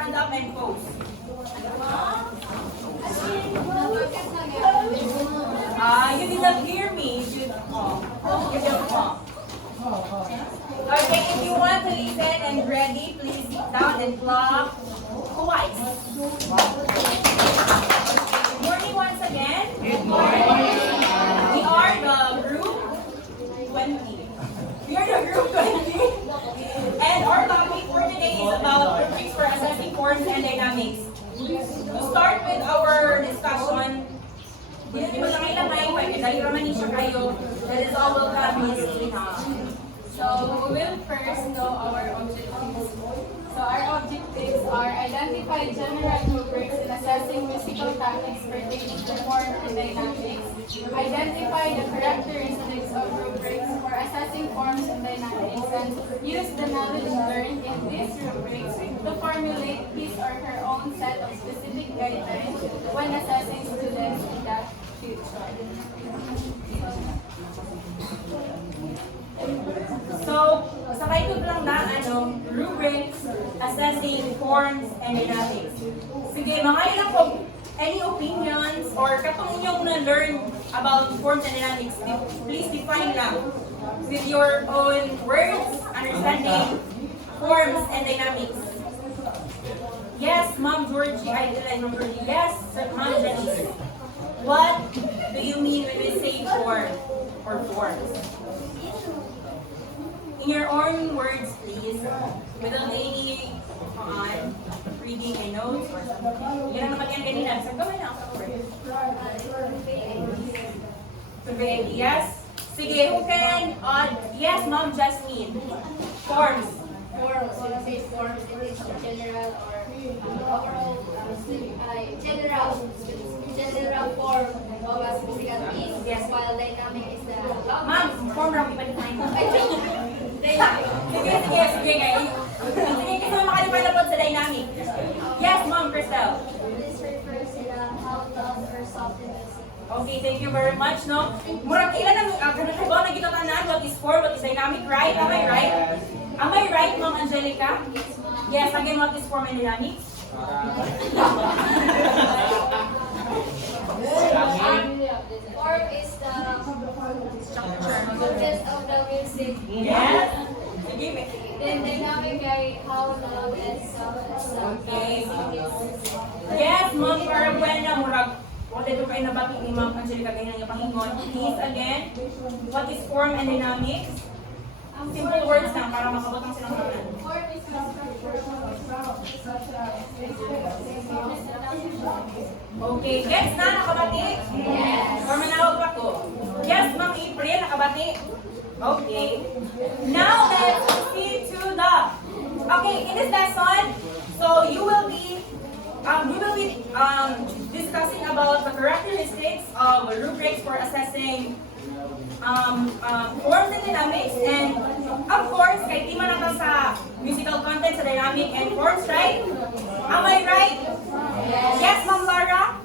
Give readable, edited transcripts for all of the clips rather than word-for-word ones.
stand up and pose. You didn't hear me. You didn't Okay, if you want to listen and ready, please sit down and clap twice. Good morning once again. Good morning. We are the group 20. We are the group 20. And our topic for today is about rubrics for assessing forms and dynamics. To start with our discussion, hindi mo lang ilamay, pwede dahil raman niya kayo, that is all welcome, Miss Lina. So we will first know our objectives. So our objectives are identify general rubrics in assessing musical techniques pertaining to form and dynamics, identify the characteristics of rubrics for assessing forms and dynamics, and use the knowledge learned in these rubrics to formulate his or her own set of specific guidelines when assessing students in the future. So, sa title lang na, rubrics, assessing forms, and dynamics. Sige, mga ilang po, any opinions, or katong inyong na-learn about forms and dynamics, please define lang with your own words, understanding forms and dynamics. Yes, Ma'am Georgie, Ma'am Georgie. Yes, Ma'am Janice. What do you mean when we say form or forms? In your own words, please, without any reading and notes or something. Yan ang naman yan kanina. So, gawin na ako. Survey ideas. Sige, who can, yes, Ma'am Jasmine. Forms. Forms, when I say forms, it is general or overall, general form of a physical thing. Yes. While dynamic is the Ma'am, form lang, ipa-define mo. Sige, guys. Sige, kasi makalipay na po sa dynamic. Yes, Ma'am Crystal. This refers to the how loud or soft it is. Okay, thank you very much, no? Murag ilan ang ganun ba na tanan what is form, what is dynamic, right? Am I right? Am I right, Ma'am Angelica? Yes, again, what is form and dynamics? Form is the content of the music. Yes. Sige, Then dynamic ay how loud and soft Okay. it is. Yes, Ma'am Parabuena, murag. Wala ito kayo nabati ni Ma'am Angelica, ganyan yung pangingon. Please, again, what is form and dynamics? Simple words lang para makabotang silang kanan. Form is the structure of sound, such as Okay, gets na, nakabati? Yes. Or manawag pa ko? Yes, Ma'am April, nakabati? Okay. Now, let's proceed to the... Okay, in this lesson, so you will be discussing about the characteristics of rubrics for assessing forms and dynamics, and of course, kay di man nato sa musical content sa dynamic and forms, right? Am I right? Yes, Ma'am Lara?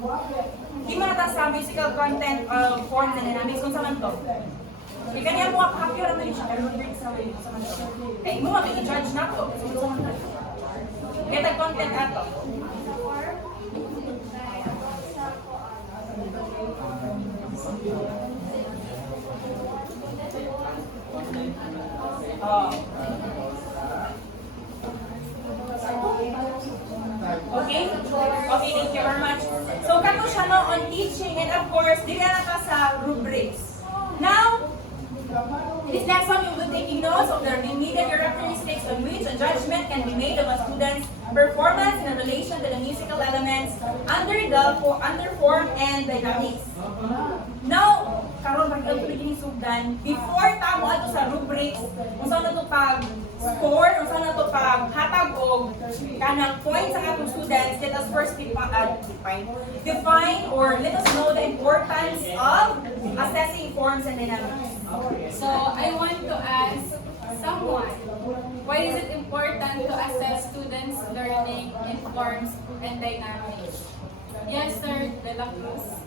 Di man nato sa musical content of forms and dynamics, kung saan man to? Kaya kanya mo kapakyo naman siya, pero rubrics sa way, kung saan man to? Kaya mo mag-i-judge na to, kung saan man to? Kaya tag-content ato. Okay? Okay, thank you very much. So, kato siya no, on teaching, and of course, dili na ka sa rubrics. Now, this lesson you will be taking notes of the immediate characteristics on which a judgment can be made of a student's performance in relation to the musical elements under form and dynamics. Now, karon pag ito sugdan, before tamo ato sa rubrics, kung saan na ito pag-score, kung saan na ito pag-hatag o kanang points sa atong students, let us first define or let us know the importance of assessing forms and dynamics. So I want to ask someone, why is it important to assess students' learning in forms and dynamics? Yes, Sir De La Cruz.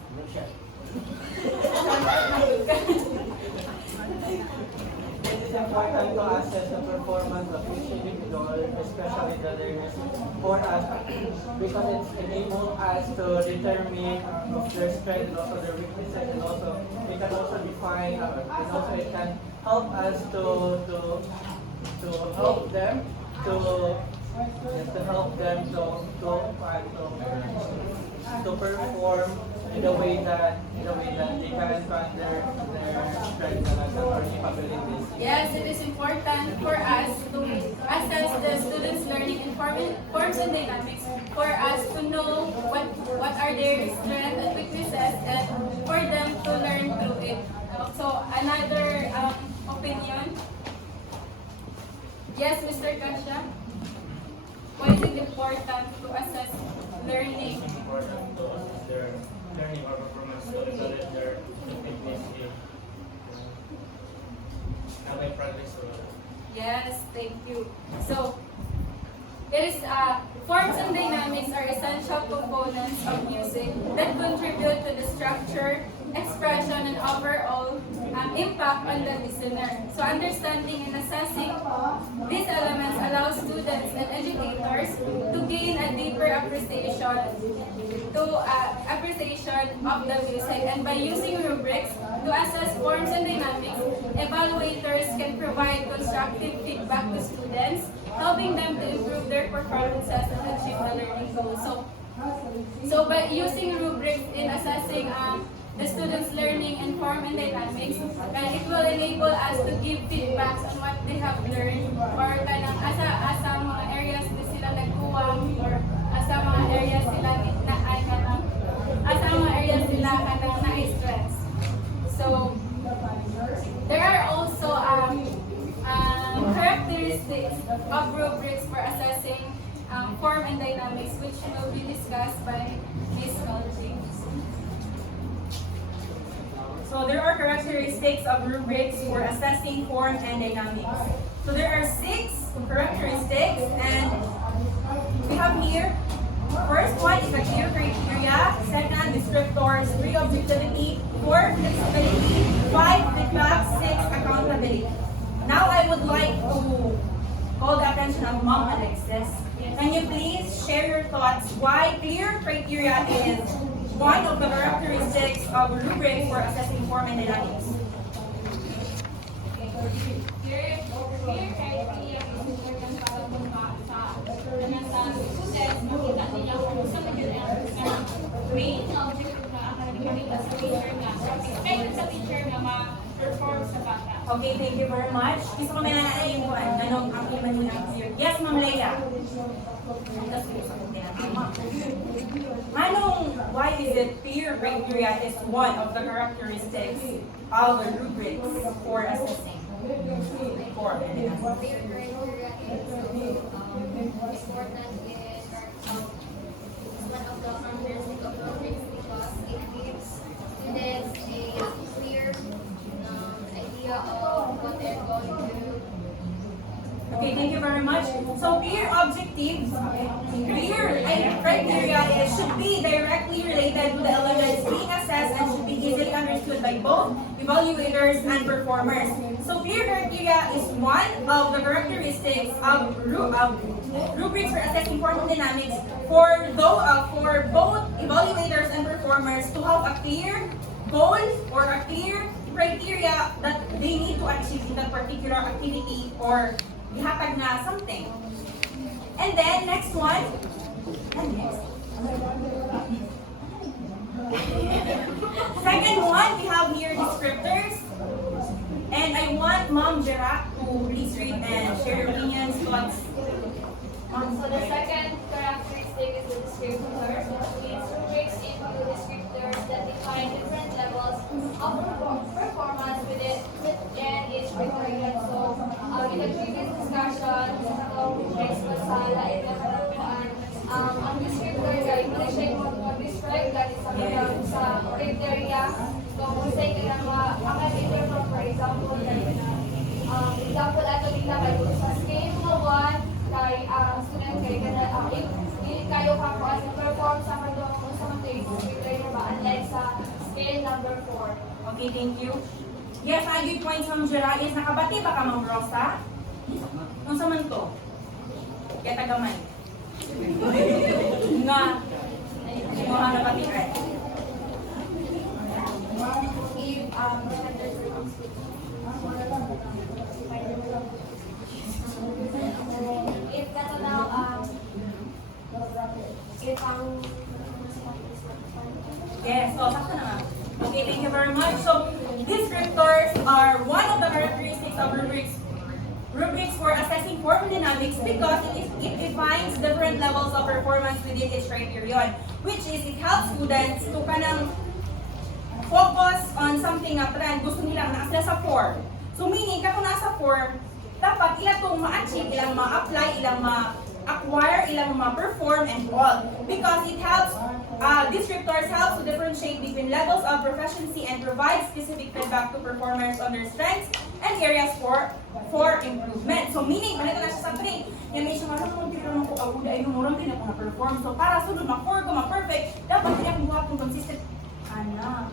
is important to assess the performance of each individual, especially the learners, for us because it enables us to determine their strengths and also their weaknesses, and also we can also define and also it can help us to help them to perform in a way that they can find their strengths and or capabilities. Yes, it is important for us to assess the students' learning in forms and dynamics, for us to know what are their strengths and weaknesses, and for them to learn through it. So another opinion. Yes, Mr. Kasha. Why is it important to assess learning? It's important to assess their learning or performance to evaluate their fitness in how they progress or Yes, thank you. So, it is forms and dynamics are essential components of music that contribute to the structure, expression, and overall impact on the listener. So, understanding and assessing these elements allows students and educators to gain a deeper appreciation of the music, and by using rubrics to assess forms and dynamics, evaluators can provide constructive feedback to students, helping them to improve their performances and achieve the learning goals. So by using rubrics in assessing the students' learning and form and dynamics, it will enable us to give feedbacks on what they have learned, or kanang asa mga areas na sila nagkuwang, or asa mga areas sila na-stress. So there are also characteristics of rubrics for assessing form and dynamics, which will be discussed by Ms. Coltrane. So there are characteristics of rubrics for assessing form and dynamics. So there are 6 characteristics, and we have here, first one is a clear criteria, second, descriptors, 3, objectivity, 4, flexibility, 5, feedback, 6, accountability. Now I would like to call the attention of Mom Alexis. Can you please share your thoughts why clear criteria is one of the characteristics of rubric for assessing form and dynamics? Clear criteria is important para sa students makita nila kung sa material main objective na academically sa teacher nga. Expect sa teacher nga ma-perform sa bata. Okay, thank you very much. Gusto ko may nananayin ko anong ang iba nyo ng clear. Yes, Ma'am Leia. Manong, why is it clear criteria is one of the characteristics of the rubrics for assessing form and dynamics? Clear criteria is important in terms of one of the characteristics of rubrics because it gives students a clear idea of what they're going to do. Okay, thank you very much. So clear objectives, criteria should be directly related to the elements being assessed and should be easily understood by both evaluators and performers. So clear criteria is one of the characteristics of rubrics for assessing form and dynamics for both evaluators and performers to have a clear goal or a clear criteria that they need to achieve in that particular activity or ihatag na something. And then, next one. And next. Second one, we have here descriptors. And I want Ma'am Jera to please read and share your opinions, thoughts. So the second characteristic is the descriptors, which means rubrics include descriptors that define different levels of performance within each criteria. So in the previous discussion, rubrics was ang descriptor guide, muna siya yung mag-describe dahil sa criteria. So kung sa inyo lang makakita from, for example, example ato dito kayo sa scale mo 1, kay student kay hindi kayo as perform sa kadong sa material ba unlike sa scale number 4. Okay, thank you. Yes, I give points from Jera. Yes, nakabati ba ka, Ma'am Rosa? Kung sa man to? Kaya tagamay. Nga. Sinuha na bati ka. If kato now, if ang Yes, so sakto na nga. Okay, thank you very much. So, descriptors are one of the characteristics of rubrics for assessing form dynamics because it defines different levels of performance within each criterion, which is it helps students to kanang focus on something na trend gusto nilang na sa form. So meaning, kung nasa form, dapat ilang itong ma-achieve, ilang ma-apply, ilang ma-acquire, ilang ma-perform and all. Because it helps, descriptors helps to differentiate between levels of proficiency and provide specific feedback to performers on their strengths and areas for improvement. So meaning, malita na siya sa train. Yan may siya marang kung tira mo ko aguda ay numurang din ako na-perform. So para sunod ma-core ko, ma-perfect, dapat hindi akong buhat kung consistent. Ana.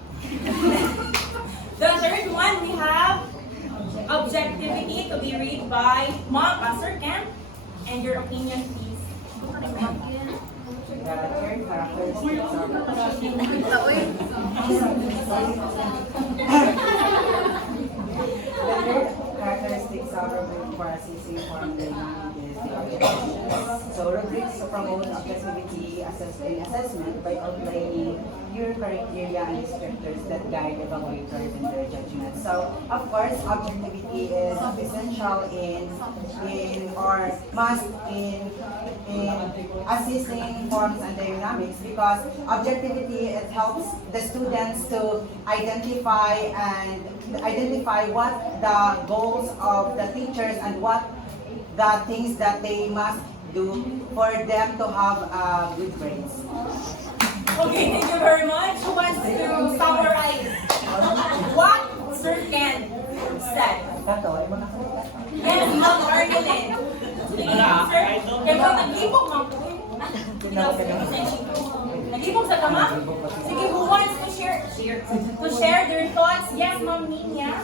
The third one, we have objectivity to be read by Mom, Sir Ken. And your opinion, please. Characteristics of rubric for assessing form learning is the objectivity. So rubrics promote objectivity assessment by outlining your criteria and descriptors that guide evaluators in their judgment. So of course, objectivity is essential in or must in assessing forms and dynamics because objectivity it helps the students to identify what the goals of the teachers and what the things that they must do for them to have good grades. Okay, thank you very much. Who wants to summarize what Sir Ken said? Yes, Ma'am Arnelin. Sir, kaya ba naglibog, Ma'am? Naglibog sa kama? Sige, who wants to share their thoughts? Yes, Ma'am Nina,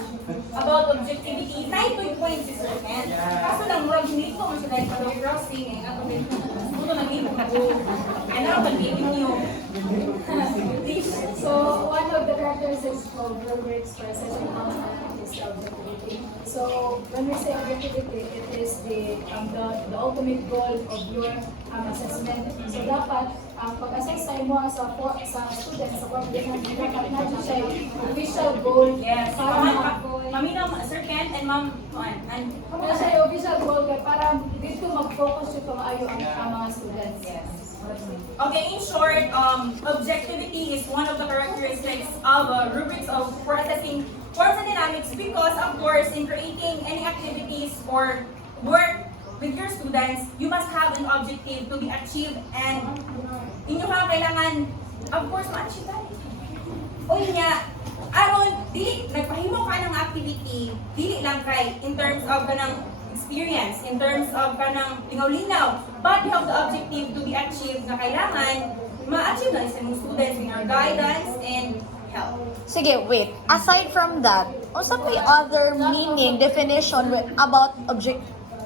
about objectivity. 9 points si Sir Ken. Kaso lang, murag hindi ko siya dahil sa crossing. Ito naglibog na ko. Ano ang pag-ibig niyo? So, one of the characteristics of rubrics for assessing is objectivity. So, when we say objectivity, it is the ultimate goal of your assessment. So, dapat pag-assess tayo mo sa student, sa pag-ibig dapat natin siya yung official goal Yes. para Maminaw, Sir Ken and Ma'am and kung siya yung official goal para dito mag-focus yung maayo ang mga students. Yes. Okay, in short, objectivity is one of the characteristics of rubrics for assessing forms and dynamics because, of course, in creating any activities or work with your students, you must have an objective to be achieved and inyo nga kailangan, of course, ma-achieve that. O niya, aron, dili, nagpahimo ka ng activity, dili lang kay in terms of kanang experience, in terms of kanang lingaw-linaw, but you have the objective to be achieved na kailangan ma-achieve na sa mga students in your guidance and help. Sige, wait. Aside from that, unsa may other meaning, definition about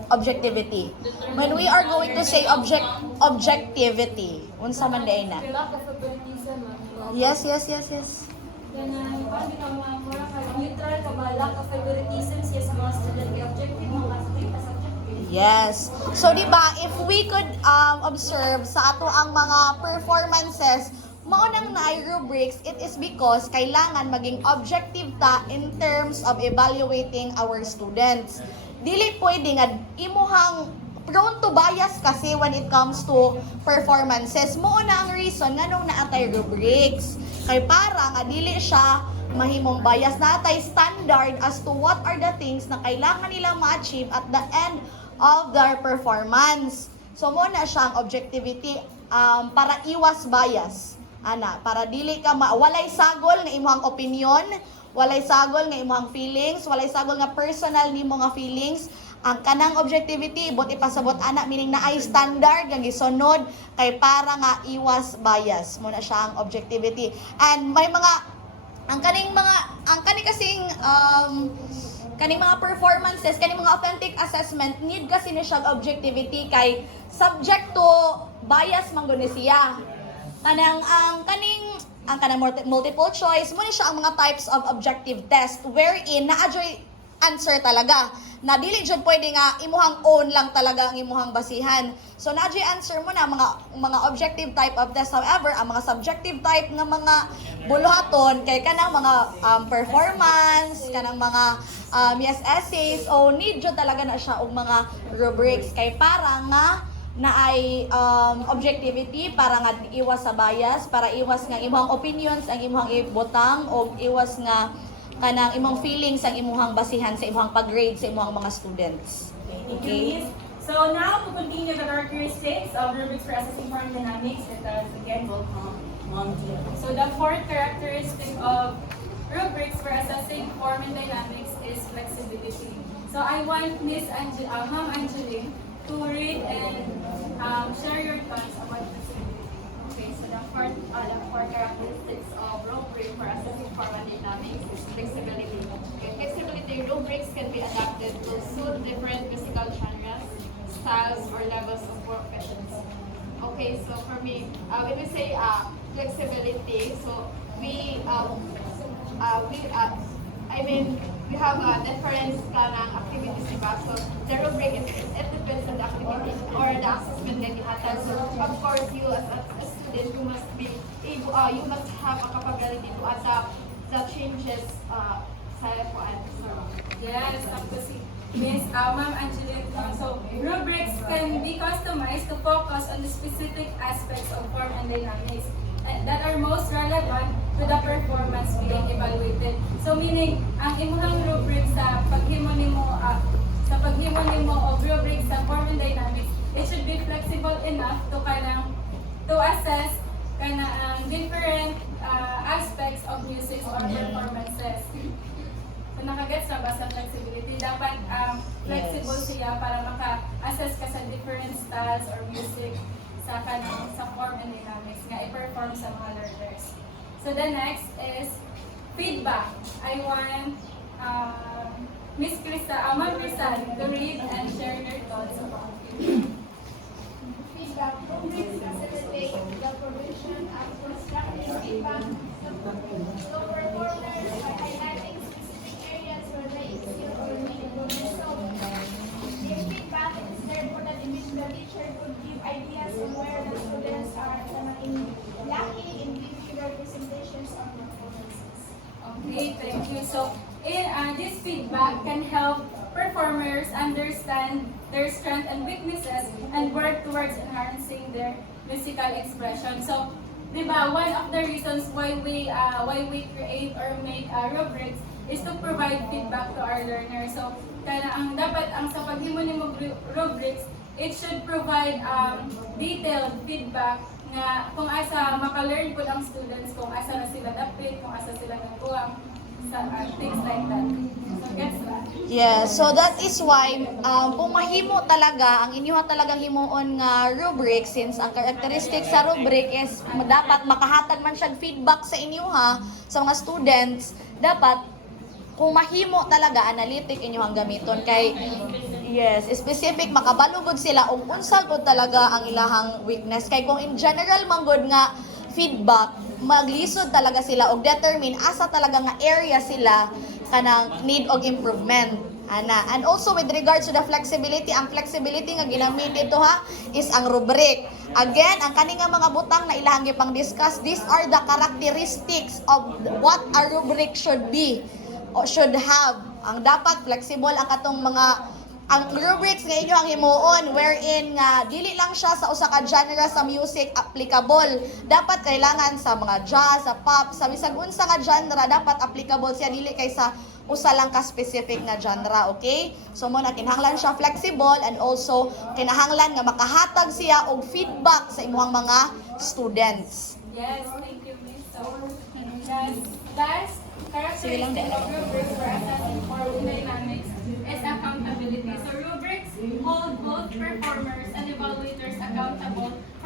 objectivity? When we are going to say objectivity, unsa man day na? Lack of favoritism. Yes. ganang parang ginawa mo ka neutral ka ba lack of favoritism siya sa mga student kay objective mga student subjective. Yes. So, di ba, if we could observe sa ato ang mga performances, maunang na rubrics, it is because kailangan maging objective ta in terms of evaluating our students. Dili pwede nga imuhang prone to bias kasi when it comes to performances. Mauna ang reason nga nung naatay rubrics. Kay para nga dili siya mahimong bias, natay standard as to what are the things na kailangan nilang ma-achieve at the end of their performance. So muna siyang objectivity para iwas bias. Ana, para dili ka walay sagol nga imong opinion, walay sagol nga imong feelings, walay sagol nga personal nimo nga feelings. Ang kanang objectivity but ipasabot ana meaning na ay standard nga gisunod kay para nga iwas bias. Muna siya ang objectivity. And may mga ang kaning kasing kaning mga performances, kaning mga authentic assessment need kasi ni siya objectivity kay subject to bias man gud ni siya. Ang kanang multiple choice mo ni siya ang mga types of objective test wherein naa-joy answer talaga na dili jud pwede nga imuhang own lang talaga ang imuhang basihan. So na-joy answer mo na mga objective type of test. However, ang mga subjective type nga mga buluhaton kay kanang mga performance, kanang mga yes essays, o need jud talaga na siya og mga rubrics kay para nga na ay objectivity, para nga iwas sa bias, para iwas nga imong opinions ang imong ibutang, o iwas nga kanang imong feelings ang imong basihan sa imong pag-grade sa imong mga students. Thank you, Miss. So now, to continue the characteristics of rubrics for assessing form dynamics, let us again welcome Mom Gia. So the fourth characteristic of rubrics for assessing form and dynamics is flexibility. So I want Ma'am Angeline to read and share your thoughts about flexibility. Okay, so the four characteristics of rubric for assessing form and dynamics is flexibility. Okay, flexibility rubrics can be adapted to suit different physical genres, styles, or levels of proficiency. Okay, so for me, when we say flexibility, so we have different activities, diba? So the rubric it depends on the activity or the assessment that you attend. So of course, you as a student, you must be able, you must have a capability to adapt the changes sa F1. Yes, tapos si Miss Ma'am Angeline. So rubrics can be customized to focus on the specific aspects of form and dynamics that are most relevant to the performance being evaluated. So meaning, ang imuhang rubric sa paghimo nimo of rubric sa form and dynamics, it should be flexible enough to assess different aspects of music or performances. So nakagets na ba sa flexibility? Dapat flexible siya para maka-assess ka sa different styles or music sa form and dynamics nga i-perform sa mga learners. So the next is feedback. I want Miss Ma'am Crystal to read and share your thoughts about it. Feedback rubrics facilitate the provision of constructive feedback to performers by highlighting specific areas where they excel or need improvement. So, if feedback is there for the teacher could give ideas on where the students are lacking in giving representations of performances. Okay, thank you. So, this feedback can help performers understand their strengths and weaknesses and work towards enhancing their musical expression. So, diba, one of the reasons why we create or make rubrics is to provide feedback to our learners. So, sa paghimo nimo rubrics, it should provide detailed feedback nga kung asa maka-learn po ang students, kung asa na sila dapit, kung asa sila nagkuwang, things like that. So, gets that? Yeah, so that is why kung mahimo talaga, ang inyo talagang himuon nga rubric, since ang characteristic sa rubric is dapat makahatag man siya feedback sa inyo sa mga students, dapat kung mahimo talaga analytic inyong gamiton kay yes, specific makabalugod sila og unsa gud talaga ang ilahang weakness kay kung in general man gud nga feedback maglisod talaga sila og determine asa talaga nga area sila kanang need og improvement ana. And also with regards to the flexibility, ang flexibility nga ginamit dito is ang rubric. Again, ang kaning nga mga butang na ilahang gipang discuss, these are the characteristics of what a rubric should be o should have. Ang dapat flexible ang katong ang rubrics nga inyo ang himuon wherein nga dili lang siya sa usa ka genre sa music applicable. Dapat kailangan sa mga jazz, sa pop, sa bisag unsa nga genre dapat applicable siya dili kay sa usa lang ka specific nga genre, okay? So mo na kinahanglan siya flexible and also kinahanglan nga makahatag siya og feedback sa imong mga students. Yes, thank you, Miss. So, last characteristic of rubrics for assessing form dynamics is accountability. So rubrics hold both performers and evaluators accountable